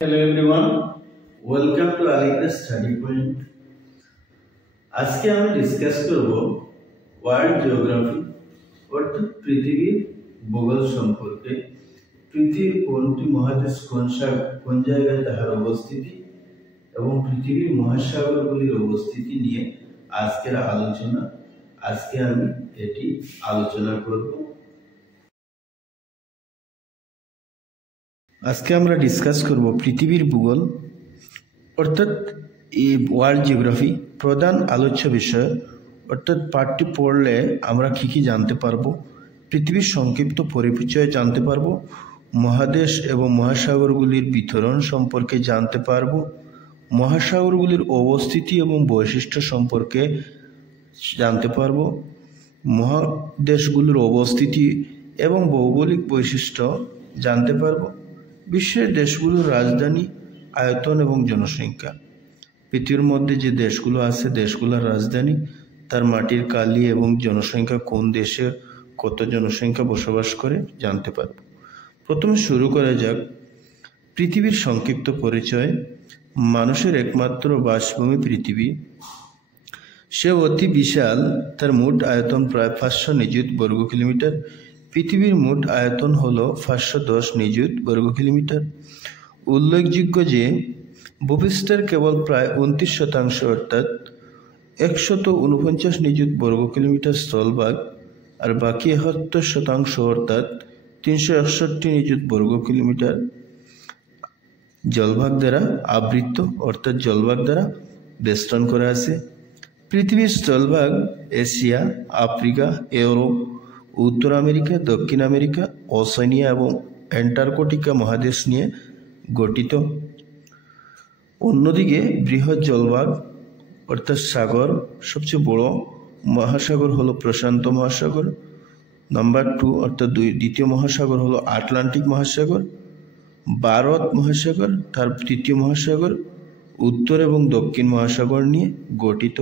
Hello everyone, welcome to Alikra Study Point. আজকে আমি discuss করব ওয়ার্ল্ড জিওগ্রাফি অর্থাৎ পৃথিবীর ভূগোল সম্পর্কে। পৃথিবীর কোনটি মহাদেশ কোন জায়গায় তাহার অবস্থিতি এবং পৃথিবীর মহাসাগরগুলির অবস্থিতি নিয়ে আজকের আলোচনা। আজকে আমি এটি আলোচনা করব। আজকে আমরা ডিসকাস করব পৃথিবীর ভূগোল অর্থাৎ এই ওয়ার্ল্ড জিওগ্রাফি প্রধান আলোচ্য বিষয় অর্থাৎ পাঠটি পড়লে আমরা কি জানতে পারবো। পৃথিবীর সংক্ষিপ্ত পরিচয় জানতে পারবো, মহাদেশ এবং মহাসাগরগুলির বিতরণ সম্পর্কে জানতে পারবো, মহাসাগরগুলির অবস্থিতি এবং বৈশিষ্ট্য সম্পর্কে জানতে পারবো, মহাদেশগুলির অবস্থিতি এবং ভৌগোলিক বৈশিষ্ট্য জানতে পারবো, বিশ্বের দেশগুলোর রাজধানী, আয়তন এবং জনসংখ্যা, পৃথিবীর মধ্যে যে দেশগুলো আছে দেশগুলোর রাজধানী, তার মাটির কালি এবং জনসংখ্যা, কোন দেশে কত জনসংখ্যা বসবাস করে জানতে পারব। প্রথমে শুরু করা যাক পৃথিবীর সংক্ষিপ্ত পরিচয়। মানুষের একমাত্র বাসভূমি পৃথিবী, সে অতি বিশাল, তার মোট আয়তন প্রায় 500 নিযুত বর্গ কিলোমিটার। পৃথিবীর মোট আয়তন হল 510 নিযুত বর্গ কিলোমিটার। উল্লেখযোগ্য যে ভূপৃষ্ঠের কেবল প্রায় 29% অর্থাৎ 149 নিযুত বর্গ কিলোমিটার স্থলভাগ আর বাকি 71% অর্থাৎ 361 নিযুত বর্গ কিলোমিটার জলভাগ দ্বারা আবৃত অর্থাৎ জলভাগ দ্বারা বেষ্টন করা আছে। পৃথিবীর স্থলভাগ এশিয়া, আফ্রিকা, ইউরোপ, উত্তর আমেরিকা, দক্ষিণ আমেরিকা, ওশেনিয়া এবং অ্যান্টার্কটিকা মহাদেশ নিয়ে গঠিত। অন্যদিকে বৃহৎ জলভাগ অর্থাৎ সাগর, সবচেয়ে বড় মহাসাগর হলো প্রশান্ত মহাসাগর। নাম্বার 2 অর্থাৎ দ্বিতীয় মহাসাগর হলো আটলান্টিক মহাসাগর। ভারত মহাসাগর তার তৃতীয় মহাসাগর, উত্তর এবং দক্ষিণ মহাসাগর নিয়ে গঠিত।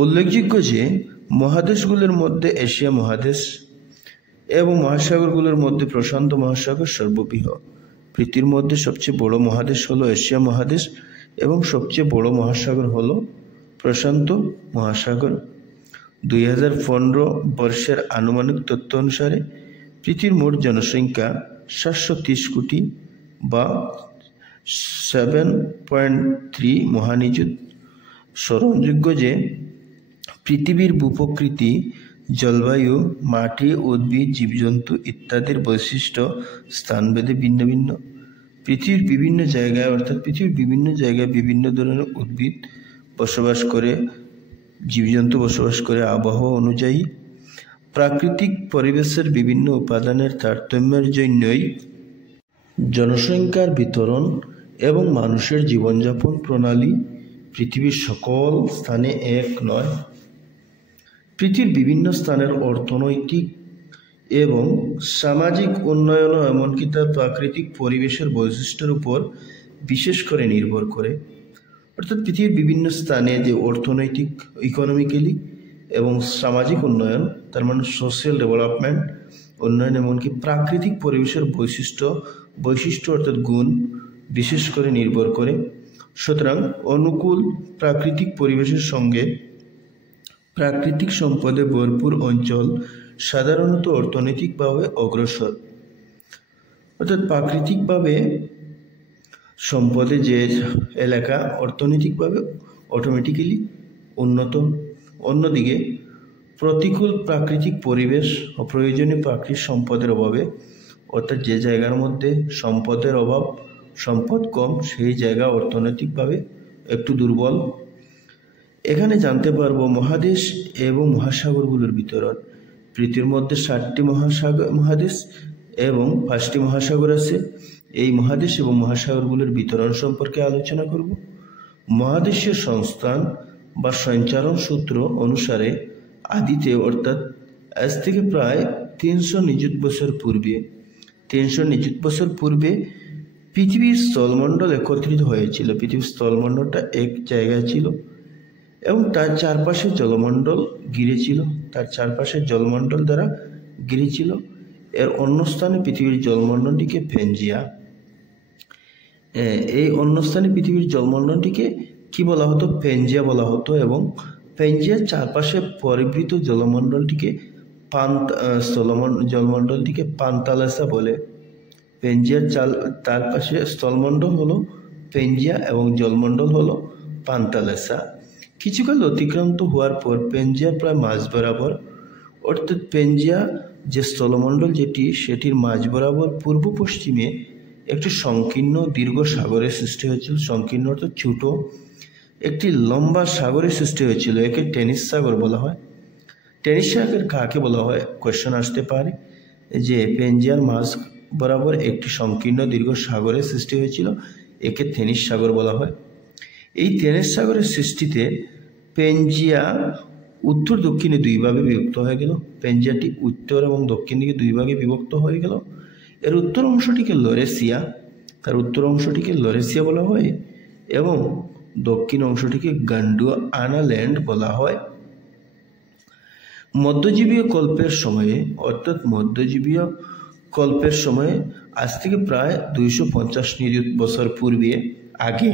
উল্লেখযোগ্য যে মহাদেশগুলোর মধ্যে এশিয়া মহাদেশ এবং মহাসাগরগুলোর মধ্যে প্রশান্ত মহাসাগর সর্ববৃহৎ। পৃথিবীর মধ্যে সবচেয়ে বড় মহাদেশ হলো এশিয়া মহাদেশ এবং সবচেয়ে বড় মহাসাগর হলো প্রশান্ত মহাসাগর। 2015 বর্ষের আনুমানিক তথ্য অনুসারে পৃথিবীর মোট জনসংখ্যা 730 কোটি বা 7.3 মহানিযুত। স্মরণযোগ্য যে পৃথিবীর ভূপ্রকৃতি, জলবায়ু, মাটি, উদ্ভিদ, জীবজন্তু ইত্যাদির বৈশিষ্ট্য স্থানভেদে ভিন্ন ভিন্ন। পৃথিবীর বিভিন্ন জায়গায় অর্থাৎ পৃথিবীর বিভিন্ন জায়গায় বিভিন্ন ধরনের উদ্ভিদ বসবাস করে, জীবজন্তু বসবাস করে। আবহাওয়া অনুযায়ী প্রাকৃতিক পরিবেশের বিভিন্ন উপাদানের তারতম্যের জন্যই জনসংখ্যার বিতরণ এবং মানুষের জীবনযাপন প্রণালী পৃথিবীর সকল স্থানে এক নয়। পৃথিবীর বিভিন্ন স্থানের অর্থনৈতিক এবং সামাজিক উন্নয়ন এমনকি তার প্রাকৃতিক পরিবেশের বৈশিষ্ট্যের উপর বিশেষ করে নির্ভর করে। অর্থাৎ পৃথিবীর বিভিন্ন স্থানে যে অর্থনৈতিক, ইকোনমিক্যালি এবং সামাজিক উন্নয়ন, তার মানে সোশ্যাল ডেভেলপমেন্ট উন্নয়ন, এমনকি প্রাকৃতিক পরিবেশের বৈশিষ্ট্য অর্থাৎ গুণ বিশেষ করে নির্ভর করে। সুতরাং অনুকূল প্রাকৃতিক পরিবেশের সঙ্গে প্রাকৃতিক সম্পদে ভরপুর অঞ্চল সাধারণত অর্থনৈতিকভাবে অগ্রসর। অর্থাৎ প্রাকৃতিকভাবে সম্পদে যে এলাকা অর্থনৈতিকভাবে অটোমেটিক্যালি উন্নত। অন্যদিকে প্রতিকূল প্রাকৃতিক পরিবেশ ও প্রয়োজনীয় প্রাকৃতিক সম্পদের অভাবে অর্থাৎ যে জায়গার মধ্যে সম্পদের অভাব, সম্পদ কম, সেই জায়গা অর্থনৈতিকভাবে একটু দুর্বল। এখানে জানতে পারবো মহাদেশ এবং মহাসাগরগুলোর বিতরণ। পৃথিবীর মধ্যে 7টি মহাদেশ এবং 5টি মহাসাগর আছে। এই মহাদেশ এবং মহাসাগরগুলোর বিতরণ সম্পর্কে আলোচনা করব। মহাদেশীয় সংস্থান বা সঞ্চারণ সূত্র অনুসারে আদিতে অর্থাৎ আজ থেকে প্রায় 300 নিযুত বছর পূর্বে পৃথিবীর স্থলমণ্ডল একত্রিত হয়েছিল। পৃথিবীর স্থলমণ্ডলটা এক জায়গায় ছিল এবং তার চারপাশে জলমণ্ডল দ্বারা ঘিরে ছিল। এর অন্য স্থানে পৃথিবীর জলমণ্ডলটিকে প্যানজিয়া। এই অন্যস্থানে পৃথিবীর জলমণ্ডলটিকে কি বলা হতো? পেনজিয়া বলা হতো, এবং পেনজিয়ার চারপাশে পরিবৃত জলমণ্ডলটিকে জলমণ্ডলটিকে পান্তালেসা বলে। পেনজিয়ার তার পাশে স্থলমণ্ডল হলো পেনজিয়া এবং জলমণ্ডল হলো পান্তালেসা। কিছুকাল অতিক্রান্ত হওয়ার পর পেনজিয়ার প্রায় মাঝ বরাবর, অর্থাৎ পেনজিয়া যে স্থলমণ্ডল সেটির মাঝ বরাবর পূর্ব পশ্চিমে একটি সংকীর্ণ দীর্ঘ সাগরের সৃষ্টি হয়েছিল। সংকীর্ণ অর্থাৎ ছোট একটি লম্বা সাগরের সৃষ্টি হয়েছিল। একে টেনিস সাগর বলা হয়। টেনিস সাগর কাকে বলা হয়? কোয়েশ্চেন আসতে পারে যে পেনজিয়ার মাঝ বরাবর একটি সংকীর্ণ দীর্ঘ সাগরের সৃষ্টি হয়েছিল, একে টেনিস সাগর বলা হয়। এই টেনিস সাগরের সৃষ্টিতে পেনজিয়া উত্তর দক্ষিণে দুই ভাগে বিভক্ত হয়ে গেল। পেনজিয়াটি উত্তর এবং দক্ষিণ দিকে দুই ভাগে বিভক্ত হয়ে গেল। এর উত্তর অংশটিকে লরেসিয়া, তার উত্তর অংশটিকে লরেসিয়া বলা হয়, এবং দক্ষিণ অংশটিকে গন্ডোয়ানা ল্যান্ড বলা হয়। মধ্যজীবীয় কল্পের সময়ে, অর্থাৎ মধ্যজীবীয় কল্পের সময়ে আজ থেকে প্রায় 250 নিযুত বছর পূর্বে আগে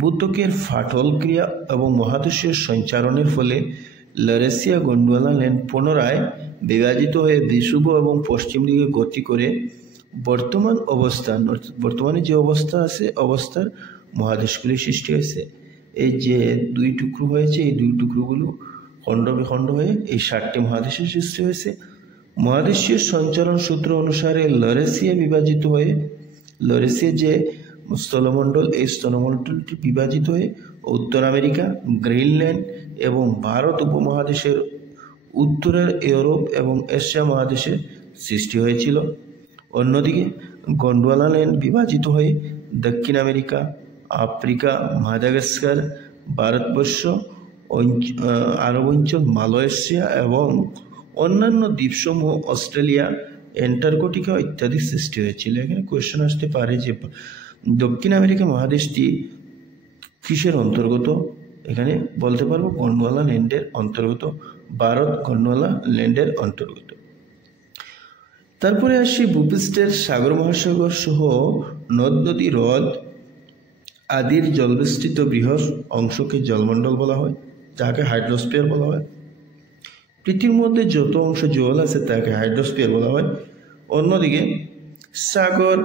ভূত্বকের ফাটল ক্রিয়া এবং মহাদেশীয় সঞ্চারণের ফলে লরেসিয়া গন্ডোয়ানা ল্যান্ড পুনরায় বিভাজিত হয়ে বিষুব এবং পশ্চিম দিকে গতি করে বর্তমান অবস্থান, অর্থাৎ বর্তমানে যে অবস্থা আছে অবস্থার মহাদেশগুলি সৃষ্টি হয়েছে। এই যে দুই টুকরো হয়েছে, এই দুই টুকরোগুলো খণ্ড বিখণ্ড হয়ে এই 7টি মহাদেশের সৃষ্টি হয়েছে। মহাদেশীয় সঞ্চারণ সূত্র অনুসারে লরেসিয়া বিভাজিত হয়ে, লরেসিয়া যে স্থলমণ্ডল, এই স্থলমণ্ডলটি বিভাজিত হয়ে উত্তর আমেরিকা, গ্রিনল্যান্ড এবং ভারত উপমহাদেশের উত্তরের ইউরোপ এবং এশিয়া মহাদেশের সৃষ্টি হয়েছিল। অন্যদিকে গন্ডোয়ানা ল্যান্ড বিভাজিত হয়ে দক্ষিণ আমেরিকা, আফ্রিকা, মাদাগাস্কার, ভারতবর্ষ, আরব অঞ্চল, মালয়েশিয়া এবং অন্যান্য দ্বীপসমূহ, অস্ট্রেলিয়া, অ্যান্টার্কটিকা ইত্যাদি সৃষ্টি হয়েছিল। এখানে কোয়েশ্চেন আসতে পারে যে দক্ষিণ আমেরিকা মহাদেশটি কিসের অন্তর্গত? এখানে বলতে পারবো গন্ডোয়ানা ল্যান্ডের অন্তর্গত, ভারত গন্ডোয়ানা ল্যান্ডের অন্তর্গত। তারপরে আসি ভূপৃষ্ঠের সাগর মহাসাগর সহ নদ নদী হ্রদ আদির জলবেষ্টিত বৃহৎ অংশকে জলমণ্ডল বলা হয়, যাকে হাইড্রোস্ফিয়ার বলা হয়। পৃথিবীর মধ্যে যত অংশ জল আছে তাকে হাইড্রোস্ফিয়ার বলা হয়। অন্যদিকে সাগর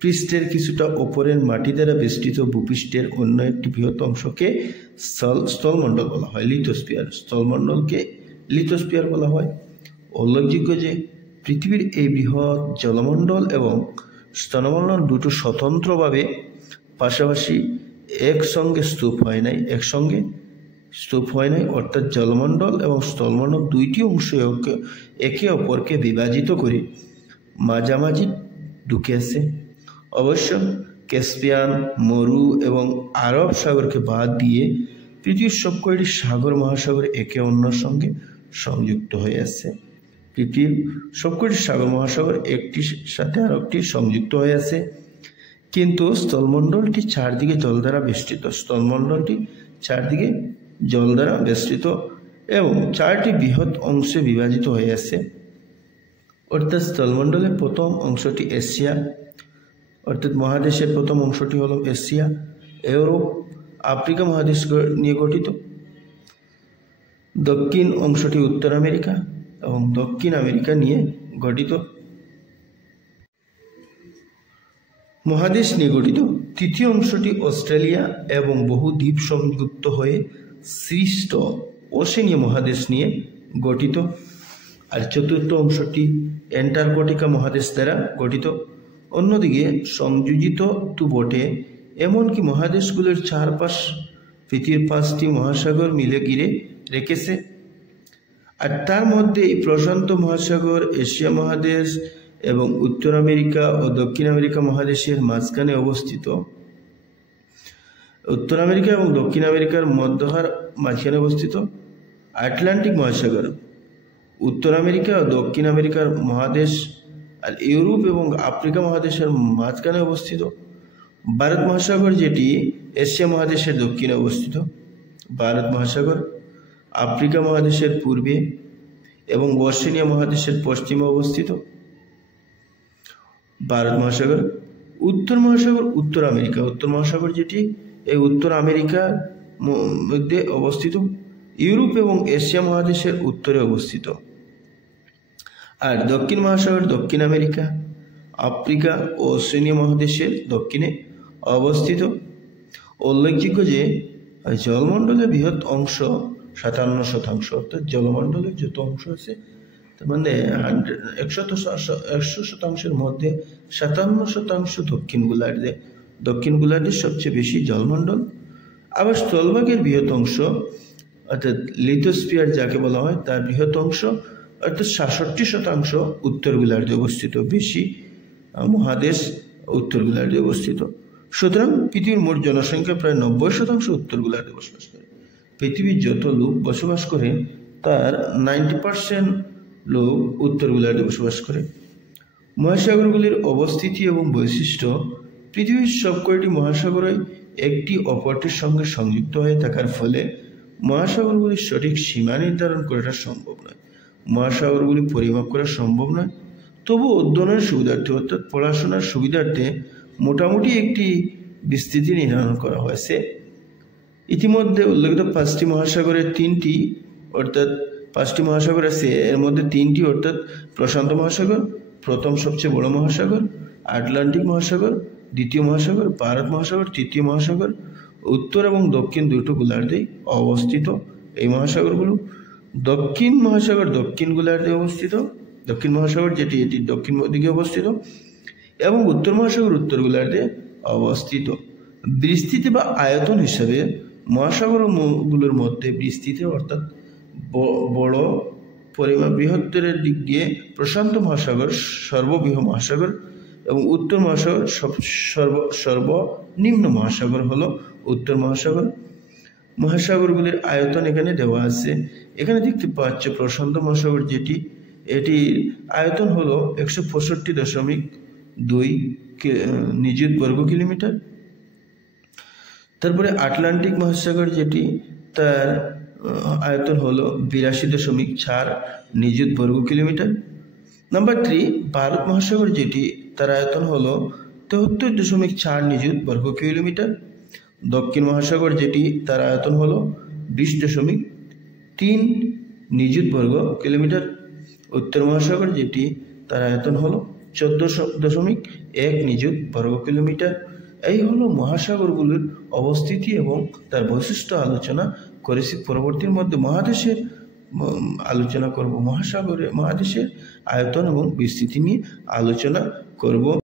পৃষ্ঠের কিছুটা ওপরের মাটি দ্বারা বেষ্টিত ভূপৃষ্ঠের অন্য একটি বৃহৎ অংশকে স্থলমণ্ডল বলা হয়, লিথোস্ফিয়ার। স্থলমণ্ডলকে লিথোস্ফিয়ার বলা হয়। উল্লেখযোগ্য যে পৃথিবীর এই বৃহৎ জলমণ্ডল এবং স্থলমণ্ডল দুটো স্বতন্ত্রভাবে পাশাপাশি একসঙ্গে স্তূপ হয় নাই, অর্থাৎ জলমণ্ডল এবং স্থলমণ্ডল দুইটি অংশ একে অপরকে বিভাজিত করে মাঝামাঝি ঢুকে আছে। অবশ্য ক্যাস্পিয়ান, মরু এবং আরব সাগরকে বাদ দিয়ে পৃথিবীর সবকটি সাগর মহাসাগর একে অন্যের সঙ্গে সংযুক্ত হয়ে আছে। পৃথিবীর সবকটি সাগর মহাসাগর একটির সাথে আরেকটি সংযুক্ত হয়ে আছে, কিন্তু স্থলমণ্ডলটি চারদিকে জল দ্বারা বেষ্টিত। স্থলমণ্ডলটি চারদিকে জল দ্বারা বেষ্টিত এবং 4টি বৃহৎ অংশে বিভাজিত হয়ে আছে। অর্থাৎ স্থলমণ্ডলের প্রথম অংশটি এশিয়া, অর্থাৎ মহাদেশের প্রথম অংশটি হলো এশিয়া, ইউরোপ, আফ্রিকা মহাদেশ নিয়ে গঠিত। দক্ষিণ অংশটি উত্তর আমেরিকা এবং দক্ষিণ আমেরিকা নিয়ে গঠিত। মহাদেশ নিয়ে গঠিত তৃতীয় অংশটি অস্ট্রেলিয়া এবং বহু দ্বীপ সংযুক্ত হয়ে সৃষ্ট ওশেনিয়া মহাদেশ নিয়ে গঠিত। আর চতুর্থ অংশটি অ্যান্টার্কটিকা মহাদেশ দ্বারা গঠিত। অন্যদিকে সংযোজিত তো বটে, এমনকি মহাদেশগুলোর চারপাশ পৃথিবীর 5টি মহাসাগর মিলে ঘিরে রেখেছে। আর তার মধ্যে এই প্রশান্ত মহাসাগর, এশিয়া মহাদেশ এবং উত্তর আমেরিকা ও দক্ষিণ আমেরিকা মহাদেশের মাঝখানে অবস্থিত। উত্তর আমেরিকা এবং দক্ষিণ আমেরিকার মধ্যহার মাঝখানে অবস্থিত আটলান্টিক মহাসাগর, উত্তর আমেরিকা ও দক্ষিণ আমেরিকার মহাদেশ আর ইউরোপ এবং আফ্রিকা মহাদেশের মাঝখানে অবস্থিত ভারত মহাসাগর, যেটি এশিয়া মহাদেশের দক্ষিণে অবস্থিত। ভারত মহাসাগর আফ্রিকা মহাদেশের পূর্বে এবং ওশেনিয়া মহাদেশের পশ্চিমে অবস্থিত। ভারত মহাসাগর উত্তর মহাসাগর উত্তর আমেরিকা, উত্তর মহাসাগর যেটি এই উত্তর আমেরিকার মধ্যে অবস্থিত, ইউরোপ এবং এশিয়া মহাদেশের উত্তরে অবস্থিত। আর দক্ষিণ মহাসাগর দক্ষিণ আমেরিকা, আফ্রিকা ও ওশেনিয়া মহাদেশের দক্ষিণে অবস্থিত। উল্লেখযোগ্য যে জলমণ্ডলের বৃহৎ অংশ 57%, অর্থাৎ জলমণ্ডলের যত অংশ আছে তার মানে 100% মধ্যে 57% দক্ষিণ গোলার্ধে সবচেয়ে বেশি জলমণ্ডল। আবার স্থলভাগের বৃহৎ অংশ অর্থাৎ লিথোস্ফিয়ার যাকে বলা হয় তার বৃহৎ অংশ অর্থাৎ 66% উত্তর গোলার্ধে অবস্থিত। বেশি মহাদেশ উত্তর গোলার্ধে অবস্থিত। সুতরাং পৃথিবীর মোট জনসংখ্যা প্রায় 90% উত্তর গোলার্ধে বসবাস করে। পৃথিবীর যত লোক বসবাস করে তার 90% লোক উত্তর গোলার্ধে বসবাস করে। মহাসাগরগুলির অবস্থিতি এবং বৈশিষ্ট্য। পৃথিবীর সবকটি মহাসাগরই একটি অপরটির সঙ্গে সংযুক্ত হয়ে থাকার ফলে মহাসাগরগুলির সঠিক সীমা নির্ধারণ করাটা সম্ভব নয়। মহাসাগরগুলি পরিমাপ করা সম্ভব নয়, তবু অধ্যয়নের সুবিধার্থে অর্থাৎ পড়াশোনার সুবিধার্থে মোটামুটি একটি বিস্তৃতি নির্ধারণ করা হয়েছে। ইতিমধ্যে উল্লেখিত 5টি মহাসাগরের 3টি অর্থাৎ 5টি মহাসাগর আছে, এর মধ্যে 3টি অর্থাৎ প্রশান্ত মহাসাগর প্রথম সবচেয়ে বড় মহাসাগর, আটলান্টিক মহাসাগর দ্বিতীয় মহাসাগর, ভারত মহাসাগর তৃতীয় মহাসাগর, উত্তর এবং দক্ষিণ দুটো গোলার্ধেই অবস্থিত। এই মহাসাগরগুলো দক্ষিণ মহাসাগর দক্ষিণ গোলার্ধে অবস্থিত, দক্ষিণ মহাসাগর যেটি এটি দক্ষিণ দিকে অবস্থিত, এবং উত্তর মহাসাগর উত্তর গোলার্ধে অবস্থিত। বিস্তৃতি বা আয়তন হিসাবে মহাসাগরগুলোর মধ্যে বিস্তৃতি অর্থাৎ বড় পরিমাণ বৃহত্তরের দিক দিয়ে প্রশান্ত মহাসাগর সর্ববৃহৎ মহাসাগর এবং উত্তর মহাসাগর সর্বনিম্ন মহাসাগর হলো উত্তর মহাসাগর। মহাসাগরগুলির আয়তন এখানে দেওয়া আছে। এখানে দেখতে পাচ্ছ প্রশান্ত মহাসাগর যেটি এটির আয়তন হলো 165.2 নিযুত বর্গ কিলোমিটার। তারপরে আটলান্টিক মহাসাগর যেটি তার আয়তন হলো 82.4 নিযুত বর্গ কিলোমিটার। নাম্বার 3 ভারত মহাসাগর যেটি তার আয়তন হলো 73.4 নিযুত বর্গ কিলোমিটার। দক্ষিণ মহাসাগর যেটি তার আয়তন হলো 20.3 নিযুত বর্গ কিলোমিটার। উত্তর মহাসাগর যেটি তার আয়তন হলো 14.1 নিযুত বর্গ কিলোমিটার। এই হলো মহাসাগরগুলোর অবস্থিতি এবং তার বৈশিষ্ট্য আলোচনা করেছি। পরবর্তীর মধ্যে মহাদেশের আলোচনা করব, মহাদেশের আয়তন এবং বিস্তৃতি নিয়ে আলোচনা করব।